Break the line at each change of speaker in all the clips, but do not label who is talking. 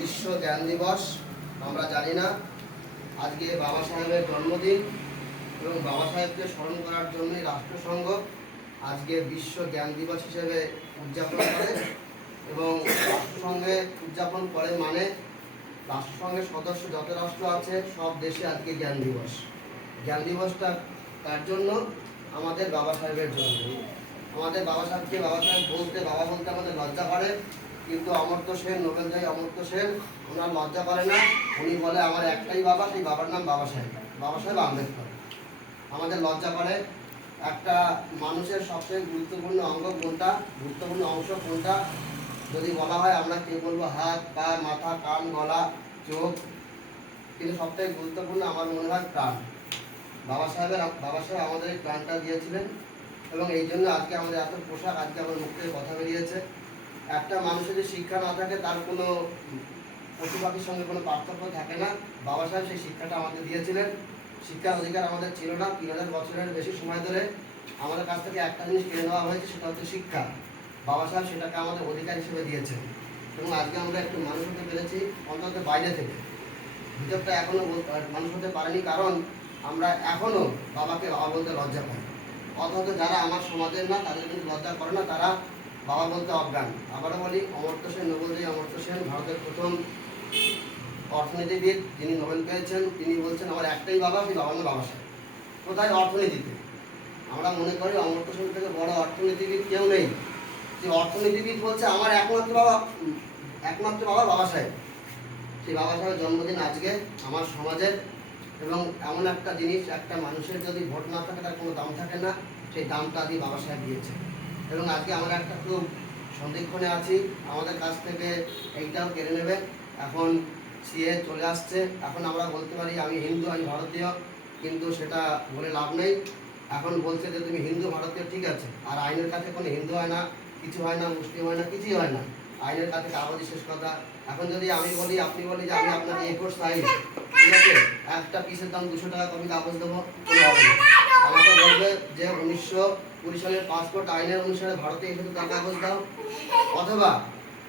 বিশ্ব জ্ঞান দিবস। আমরা জানি না আজকে বাবা সাহেবের জন্মদিন এবং বাবা সাহেবকে স্মরণ করার জন্যই রাষ্ট্রসংঘ আজকে বিশ্ব জ্ঞান দিবস হিসেবে উদযাপন করে এবং রাষ্ট্রসংঘে উদযাপন করে মানে রাষ্ট্রসংঘের সদস্য যত রাষ্ট্র আছে, সব দেশে আজকে জ্ঞান দিবস। জ্ঞান দিবসটা তার জন্য? আমাদের বাবা সাহেবের জন্য। আমাদের বাবা সাহেবকে বাবা সাহেব বলতে বাবা বলতে আমাদের লজ্জা করে। কিন্তু অমর্ত সেন নোবেলজয়ী অমর্ত্য সেন, ওনার লজ্জা করে না। উনি বলে, আমার একটাই বাবা, সেই বাবার নাম বাবা সাহেব। বাবা সাহেব আম্বেদকর। আমাদের লজ্জা করে একটা মানুষের সবচেয়ে গুরুত্বপূর্ণ অঙ্গ কোনটা, গুরুত্বপূর্ণ অংশ কোনটা? যদি বলা হয়, আমরা কে বলব, হাত, পা, মাথা, কান, গলা, চোখ? কিন্তু সবথেকে গুরুত্বপূর্ণ আমার মনে হয় প্রাণ। বাবা সাহেবের, বাবা সাহেব আমাদের প্রাণটা দিয়েছিলেন এবং এই জন্য আজকে আমাদের এত পোশাক আজকে আমার মুখ থেকে কথা বেরিয়েছে। একটা মানুষের যদি শিক্ষা না থাকে, তার কোনো পশু পাখির সঙ্গে কোনো পার্থক্য থাকে না। বাবা সাহেব সেই শিক্ষাটা আমাদের দিয়েছিলেন। শিক্ষার অধিকার আমাদের ছিল না। তিন হাজার বছরের বেশি সময় ধরে আমাদের কাছ থেকে একটা জিনিস কেড়ে নেওয়া হয়েছে, সেটা হচ্ছে শিক্ষা। বাবা সাহেব সেটাকে আমাদের অধিকার হিসেবে দিয়েছেন। এবং আজকে আমরা একটু মানুষ হতে পেরেছি অন্তত বাইরে থেকে। ভিতরটা এখনও মানুষ হতে পারেনি, কারণ আমরা এখনও বাবাকে বাবা বলতে লজ্জা পাই। অথচ যারা আমার সমাজের না, তাদের কিন্তু লজ্জা করে না। তারা বাবা বলতে অজ্ঞান। আবারও বলি, অমর্ত্য সেন নোবেলজয়ী অমর্ত্য সেন, ভারতের প্রথম অর্থনীতিবিদ যিনি নোবেল পেয়েছেন, তিনি বলছেন, আমার একটাই বাবা সেই নাম বাবা সাহেব। কোথায় অর্থনীতিতে? আমরা মনে করি অমর্ত্য সেন থেকে বড় অর্থনীতিবিদ কেউ নেই। যে অর্থনীতিবিদ বলছে, আমার একমাত্র বাবা একমাত্র বাবা বাবা সাহেব। সেই বাবা সাহেবের জন্মদিন আজকে আমার সমাজের এবং এমন একটা জিনিস, একটা মানুষের যদি ভোট না থাকে, তার কোনো দাম থাকে না। সেই দামটা আজকে বাবা সাহেব দিয়েছে। এবং আজকে আমরা একটা খুব সন্দিক্ষণে আছি। আমাদের কাছ থেকে এইটাও কেড়ে নেবে। এখন সিএ চলে আসছে। এখন আমরা বলতে পারি, আমি হিন্দু, আমি ভারতীয়, কিন্তু সেটা বলে লাভ নেই। এখন বলছে যে, তুমি হিন্দু, ভারতীয়, ঠিক আছে। আর আইনের কাছে কোনো হিন্দু হয় না, কিছু হয় না, মুসলিম হয় না, কিছুই হয় না। আইনের কাছে কাগজই শেষ কথা। এখন যদি আমি বলি, আপনি বলি যে, আমি আপনাকে একুশ সাইজ ঠিক আছে? একটা পিসের দাম দুশো টাকা আমি কাগজ দেবো আমাকে বলবে যে উনিশশো কুড়ি সালের পাসপোর্ট আইনের অনুসারে ভারতে এসে তার কাগজ দাও। অথবা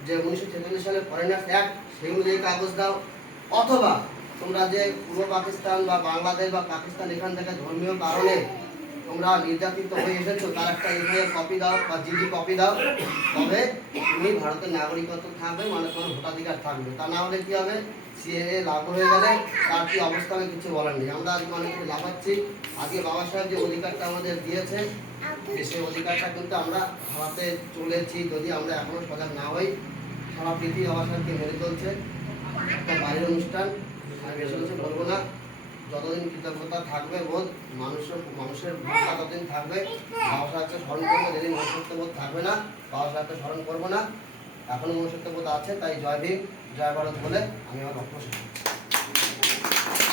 যে উনিশশো ছেচল্লিশ সালের ফরেনার্স অ্যাক্ট সেই অনুযায়ী কাগজ দাও। অথবা তোমরা যে পূর্ব পাকিস্তান বা বাংলাদেশ বা পাকিস্তান এখান থেকে ধর্মীয় কারণে তোমরা নির্যাতিত হয়ে এসেছ তার একটা এফআইআর কপি দাও বা জিডি কপি দাও। তবে তুমি ভারতের নাগরিকত্ব থাকবে মানে তোমার ভোটাধিকার থাকবে। তা না হলে কি হবে? সিএএ লাগু হয়ে গেলে তার কি অবস্থা হবে কিছু বলার নেই। আমরা আজকে অনেক কিছু লাফাচ্ছি। আজকে বাবা সাহেব যে অধিকারটা আমাদের দিয়েছে সেই অধিকারটা কিন্তু আমরা হারাতে চলেছি যদি আমরা এখনও সজাগ না হই। সারা পৃথিবী বাবা সাহেবকে মেনে চলছে। একটা বাড়ির অনুষ্ঠান আমি বেশি কিছু বলব না। যতদিন কৃতজ্ঞতা থাকবে বোধ মানুষের মানুষের ভাষা ততদিন থাকবে। বাবা সাহেবকে স্মরণ করব যেদিন মনুষ্যত্ববোধ থাকবে না বাবা সাহেবকে স্মরণ করব না। এখনও মনুষ্যত্ববোধ আছে তাই জয় ভীম জয় ভারত বলে আমি আমার বক্তব্য।